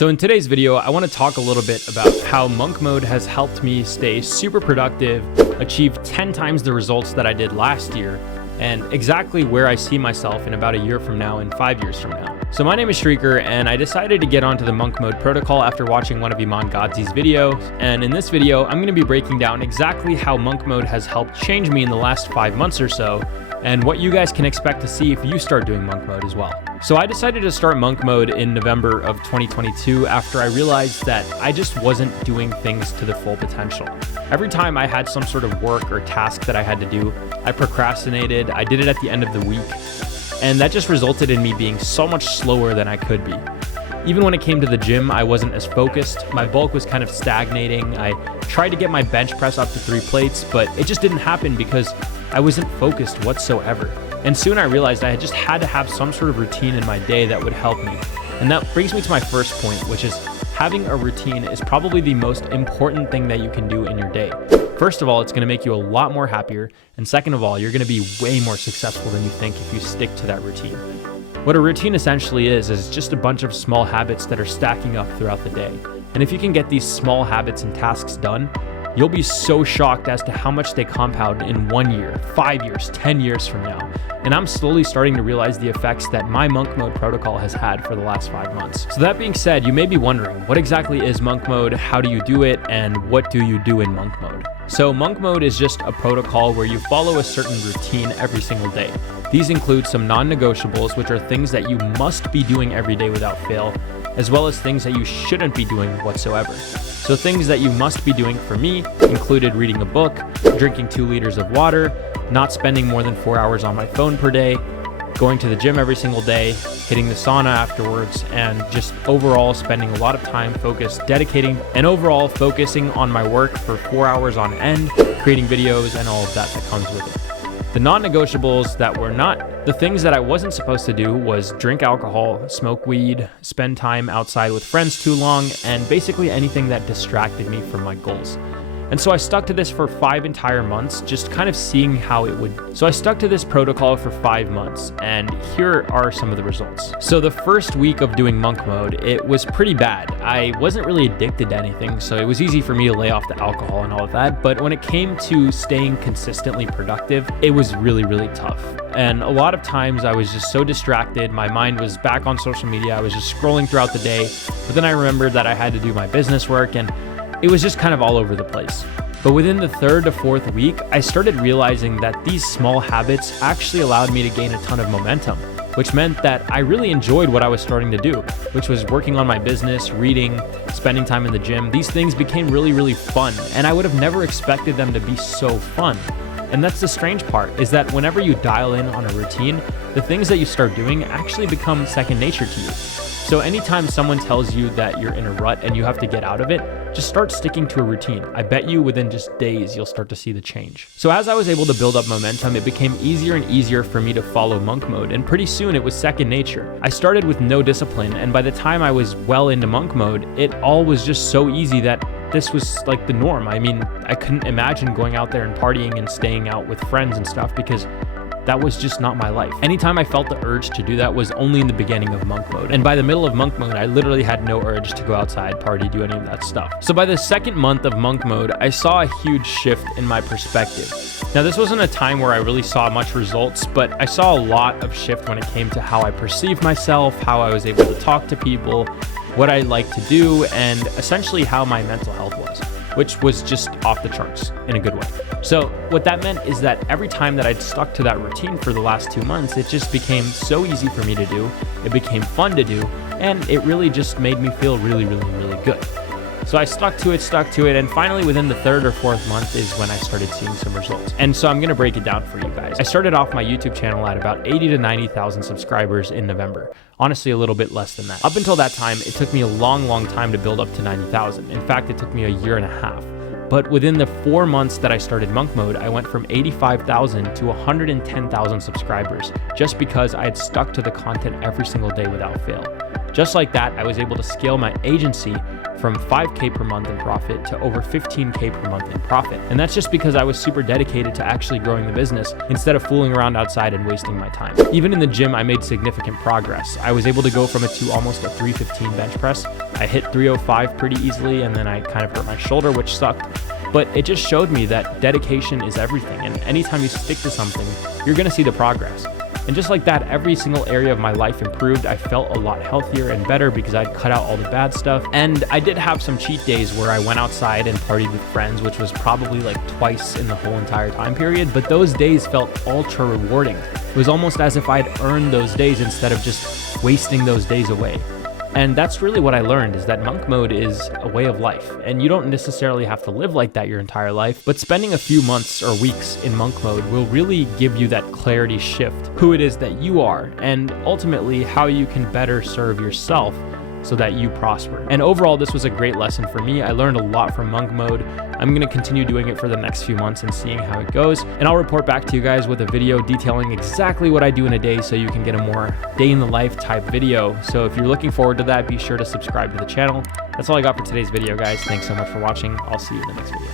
So in today's video, I want to talk a little bit about how monk mode has helped me stay super productive, achieve 10 times the results that I did last year, and exactly where I see myself in about a year from now and 5 years from now. So my name is Shrieker, and I decided to get onto the monk mode protocol after watching one of Iman Gadzhi's videos. And in this video, I'm going to be breaking down exactly how monk mode has helped change me in the last 5 months or so, and what you guys can expect to see if you start doing monk mode as well. So I decided to start monk mode in November of 2022 after I realized that I just wasn't doing things to the full potential. Every time I had some sort of work or task that I had to do, I procrastinated, I did it at the end of the week, and that just resulted in me being so much slower than I could be. Even when it came to the gym, I wasn't as focused, my bulk was kind of stagnating, I tried to get my bench press up to 3 plates, but it just didn't happen because I wasn't focused whatsoever. And soon I realized I just had to have some sort of routine in my day that would help me. And that brings me to my first point, which is having a routine is probably the most important thing that you can do in your day. First of all, it's going to make you a lot more happier. And second of all, you're going to be way more successful than you think if you stick to that routine. What a routine essentially is just a bunch of small habits that are stacking up throughout the day. And if you can get these small habits and tasks done, you'll be so shocked as to how much they compound in 1 year, 5 years, 10 years from now. And I'm slowly starting to realize the effects that my monk mode protocol has had for the last 5 months. So that being said, you may be wondering, what exactly is monk mode? How do you do it? And what do you do in monk mode? So monk mode is just a protocol where you follow a certain routine every single day. These include some non-negotiables, which are things that you must be doing every day without fail, as well as things that you shouldn't be doing whatsoever. So things that you must be doing for me included reading a book, drinking 2 liters of water, not spending more than 4 hours on my phone per day, going to the gym every single day, hitting the sauna afterwards, and just overall spending a lot of time focusing on my work for 4 hours on end, creating videos and all of that comes with it. The non-negotiables that were not the things that I wasn't supposed to do was drink alcohol, smoke weed, spend time outside with friends too long, and basically anything that distracted me from my goals. And so I stuck to this for 5 entire months, just kind of seeing how it would. So I stuck to this protocol for 5 months, and here are some of the results. So the first week of doing monk mode, it was pretty bad. I wasn't really addicted to anything, so it was easy for me to lay off the alcohol and all of that. But when it came to staying consistently productive, it was really, really tough. And a lot of times I was just so distracted. My mind was back on social media. I was just scrolling throughout the day. But then I remembered that I had to do my business work, and it was just kind of all over the place. But within the 3rd to 4th week, I started realizing that these small habits actually allowed me to gain a ton of momentum, which meant that I really enjoyed what I was starting to do, which was working on my business, reading, spending time in the gym. These things became really, really fun, and I would have never expected them to be so fun. And that's the strange part, is that whenever you dial in on a routine, the things that you start doing actually become second nature to you. So anytime someone tells you that you're in a rut and you have to get out of it, just start sticking to a routine. I bet you within just days, you'll start to see the change. So as I was able to build up momentum, it became easier and easier for me to follow monk mode, and pretty soon it was second nature. I started with no discipline, and by the time I was well into monk mode, it all was just so easy that this was like the norm. I mean, I couldn't imagine going out there and partying and staying out with friends and stuff because that was just not my life. Anytime I felt the urge to do that was only in the beginning of monk mode. And by the middle of monk mode, I literally had no urge to go outside, party, do any of that stuff. So by the 2nd month of monk mode, I saw a huge shift in my perspective. Now, this wasn't a time where I really saw much results, but I saw a lot of shift when it came to how I perceived myself, how I was able to talk to people, what I like to do, and essentially how my mental health was, which was just off the charts in a good way. So what that meant is that every time that I'd stuck to that routine for the last 2 months, it just became so easy for me to do, it became fun to do, and it really just made me feel really, really, really good. So I stuck to it, and finally within the 3rd or 4th month is when I started seeing some results. And so I'm gonna break it down for you guys. I started off my YouTube channel at about 80 to 90,000 subscribers in November. Honestly, a little bit less than that. Up until that time, it took me a long, long time to build up to 90,000. In fact, it took me a year and a half. But within the 4 months that I started monk mode, I went from 85,000 to 110,000 subscribers just because I had stuck to the content every single day without fail. Just like that, I was able to scale my agency from 5K per month in profit to over 15K per month in profit. And that's just because I was super dedicated to actually growing the business instead of fooling around outside and wasting my time. Even in the gym, I made significant progress. I was able to go from to almost a 315 bench press. I hit 305 pretty easily, and then I kind of hurt my shoulder, which sucked. But it just showed me that dedication is everything. And anytime you stick to something, you're gonna see the progress. And just like that, every single area of my life improved. I felt a lot healthier and better because I'd cut out all the bad stuff. And I did have some cheat days where I went outside and partied with friends, which was probably like twice in the whole entire time period. But those days felt ultra rewarding. It was almost as if I'd earned those days instead of just wasting those days away. And that's really what I learned, is that monk mode is a way of life. And you don't necessarily have to live like that your entire life, but spending a few months or weeks in monk mode will really give you that clarity shift, who it is that you are, and ultimately how you can better serve yourself so that you prosper. And overall, this was a great lesson for me. I learned a lot from monk mode. I'm gonna continue doing it for the next few months and seeing how it goes. And I'll report back to you guys with a video detailing exactly what I do in a day so you can get a more day in the life type video. So if you're looking forward to that, be sure to subscribe to the channel. That's all I got for today's video, guys. Thanks so much for watching. I'll see you in the next video.